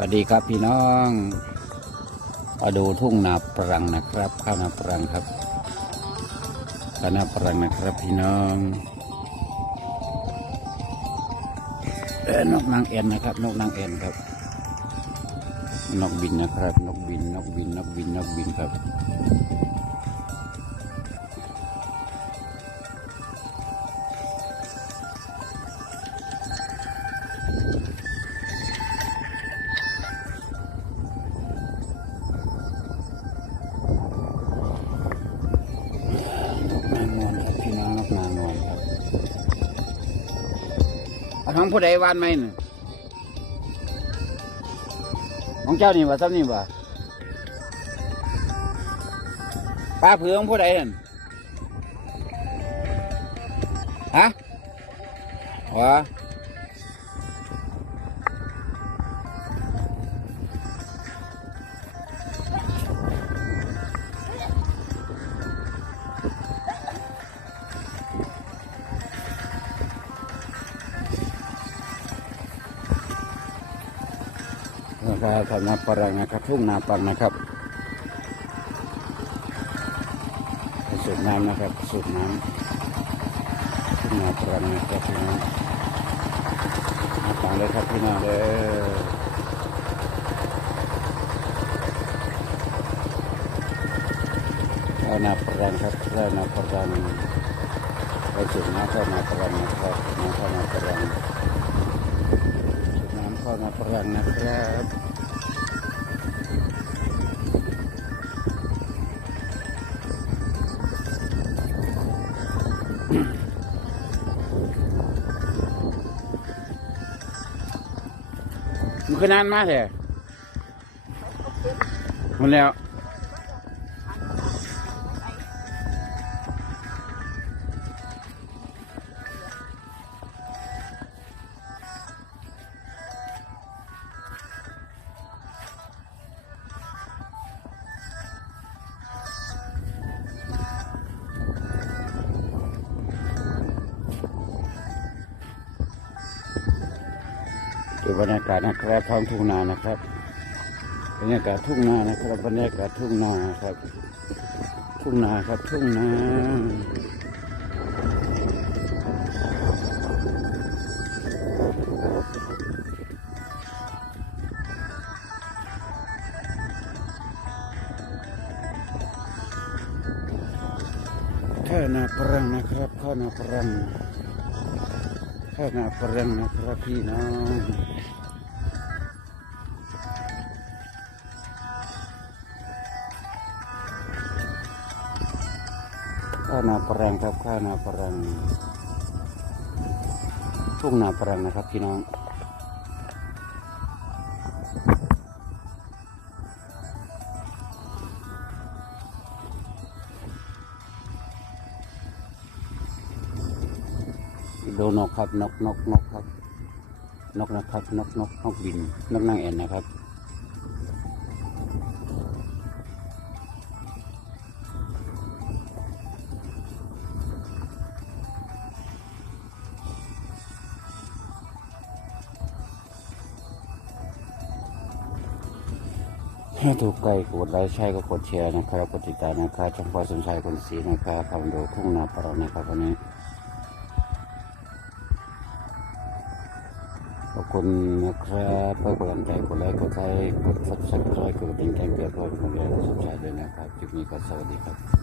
สวัสดีครับพี่น้องมาดูทุ่งนาปรังนะครับข้าวนาปรังครับข้าวนาปรังนะครับพี่น้องเอ่อนกนางเอ็นนะครับ นกนางเอ็นครับ นกบินนะครับ นกบินนกบินนกบินนกบินครับ ของผู้ใดวานไหมน่ะของเจ้านี่บ่ซ้ำนี่บ่ปลาเผือของผู้ใดนั่นฮะวะ นะครับทำนาปรังนะครับทุ่งนาปรังนะครับสูบน้ำนะครับสูบน้ำทุ่งนาปรังนะครับพี่น้องมาฟังเลยครับพี่น้องเลยข้าวนาปรังครับข้าวนาปรังไปสูบน้ำข้าวนาปรังนะครับน้ำข้าวนาปรังน้ำข้าวนาปรังนะครับ มันคือนานมากเลยหมันแล้ว ดูบรรยากาศนะครับท้องทุ่งนานะครับบรรยากาศทุ่งนานะครับบรรยากาศทุ่งนาครับ ทุ่งนาครับทุ่งนาข้าวนาปรังนะครับข้าวนาปรัง ข้าวนาปรังนะครับพี่น้องข้าวนาปรังครับข้าวนาปรังทุ่งนาปรังนะครับพี่น้อง ดูนกครับนกนกนกครับ นกนะครับนกนกนกบินนกนางแอ่นนะครับให้ถูกใจกดไลค์ใช่ก็กดแชร์นะครับกดติดตามนะครับช่องพอสมชายคนสีนะครับคำดูทุ่งนาปรานะครับวันนี้ คุณนะครับเพื่อกำลังใจกดไลค์กดไลค์กดซับสไครต์กดกระดิ่งแจ้งเตือนเพื่อเป็นกำลังใจให้สมชายด้วยนะครับ จุดนี้ก็สวัสดีครับ